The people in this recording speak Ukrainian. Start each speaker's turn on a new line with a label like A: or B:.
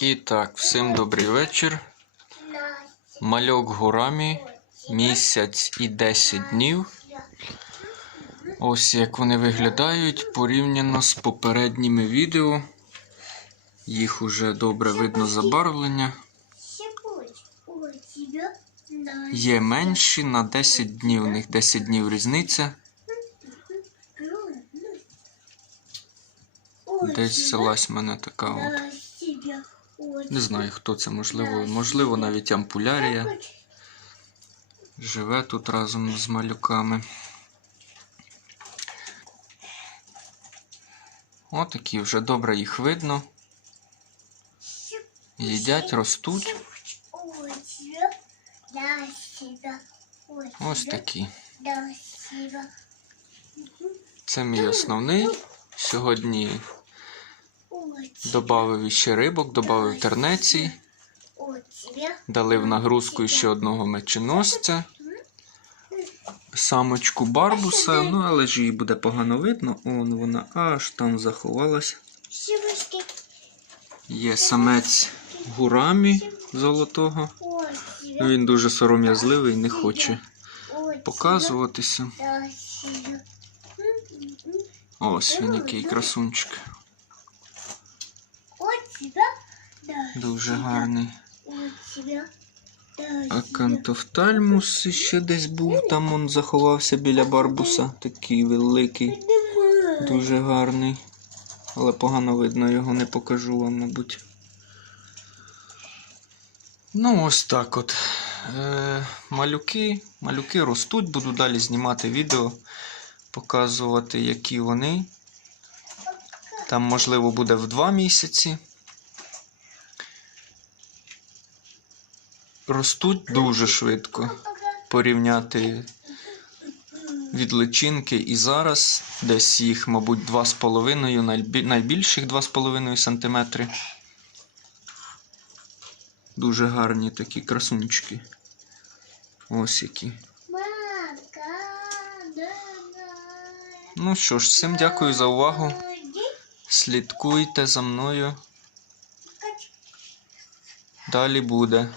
A: І так, всім добрий вечір. Мальок гурамі, місяць і 10 днів. Ось як вони виглядають порівняно з попередніми відео. Їх уже добре видно забарвлення. Є менші на 10 днів. У них 10 днів різниця. Десь взялась в мене така от. Не знаю, хто це, можливо, можливо, навіть ампулярія. Живе тут разом з малюками. Отакі вже добре їх видно. Їдять, ростуть. Ось такі. Це мій основний. Сьогодні додав іще рибок, додав тернецій, дали в нагрузку ще одного меченосця. Самочку барбуса, ну але ж її буде погано видно. Он вона аж там заховалась. Є самець гурамі золотого. Він дуже сором'язливий, не хоче показуватися. Ось він який красунчик. Дуже гарний. Акантофтальмус ще десь був, там он заховався біля барбуса. Такий великий, дуже гарний. Але погано видно, його не покажу вам, мабуть. Ну, ось так от. Е, малюки, малюки ростуть, буду далі знімати відео, показувати, які вони. Там, можливо, буде в два місяці. Ростуть дуже швидко. Порівняти від личинки і зараз. Десь їх, мабуть, 2,5, найбільших 2,5 см. Дуже гарні такі красунчики. Ось які. Ну що ж, всім дякую за увагу. Слідкуйте за мною. Далі буде.